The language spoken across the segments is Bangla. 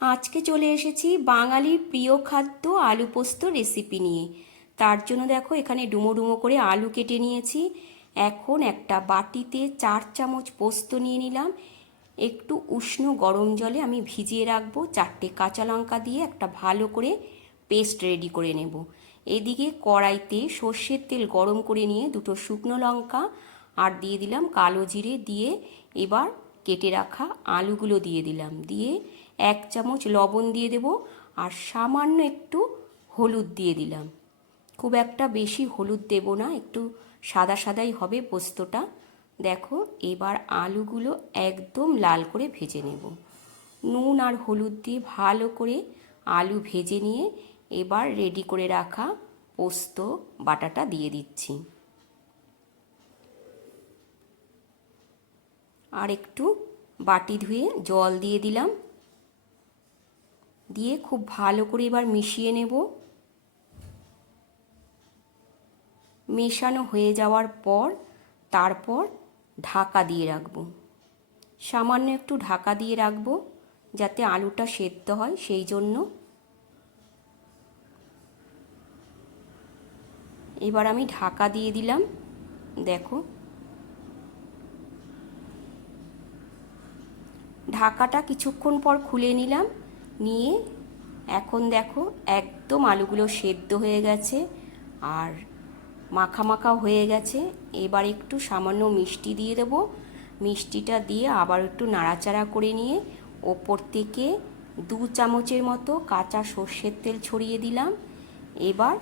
আজকে চলে এসেছি বাঙালির প্রিয় খাদ্য আলু পোস্ত রেসিপি নিয়ে। তার জন্য দেখো এখানে ডুমো ডুমো করে আলু কেটে নিয়েছি। এখন একটা বাটিতে 4 চামচ পোস্ত নিয়ে নিলাম। একটু উষ্ণ গরম জলে আমি ভিজিয়ে রাখবো। 4টে কাঁচা লঙ্কা দিয়ে একটা ভালো করে পেস্ট রেডি করে নেব। এদিকে কড়াইতে সর্ষের তেল গরম করে নিয়ে 2টো শুকনো লঙ্কা আর দিয়ে দিলাম কালো জিরে দিয়ে এবার কেটে রাখা আলুগুলো দিয়ে দিলাম। দিয়ে 1 চামচ লবণ দিয়ে দেব আর সামান্য একটু হলুদ দিয়ে দিলাম। খুব একটা বেশি হলুদ দেব না, একটু সাদা সাদাই হবে পোস্তটা। দেখো এবার আলুগুলো একদম লাল করে ভেজে নেব। নুন আর হলুদ দিয়ে ভালো করে আলু ভেজে নিয়ে এবার রেডি করে রাখা পোস্ত বাটাটা দিয়ে দিচ্ছি। আর একটু বাটি ধুয়ে জল দিয়ে দিলাম। দিয়ে খুব ভালো করে এবার মিশিয়ে নেব। মেশানো হয়ে যাওয়ার পর তারপর ঢাকা দিয়ে রাখবো। সামান্য একটু ঢাকা দিয়ে রাখবো যাতে আলুটা সেদ্ধ হয়, সেই জন্য। এবার আমি ঢাকা দিয়ে দিলাম। দেখো ঢাকাটা কিছুক্ষণ পর খুলে নিলাম। নিয়ে এখন দেখো একদম আলুগুলো সেদ্ধ হয়ে গেছে আর মাখা মাখা হয়ে গেছে। এবার একটু সামান্য মিষ্টি দিয়ে দেবো। মিষ্টিটা দিয়ে আবার একটু নাড়াচাড়া করে নিয়ে ওপর থেকে 2 চামচের মতো কাঁচা সর্ষের তেল ছড়িয়ে দিলাম। এবার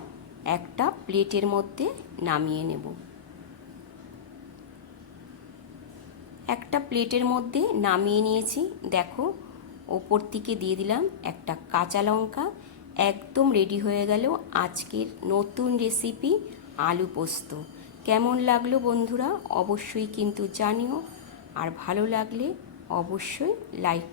একটা প্লেটের মধ্যে নামিয়ে নেব। একটা প্লেটের মধ্যে নামিয়ে নিয়েছি। দেখো ওপর থেকে দিয়ে দিলাম একটা কাঁচা লঙ্কা। একদম রেডি হয়ে গেল আজকের নতুন রেসিপি আলু পোস্ত। কেমন লাগলো বন্ধুরা অবশ্যই কিন্তু জানিও। আর ভালো লাগলে অবশ্যই লাইক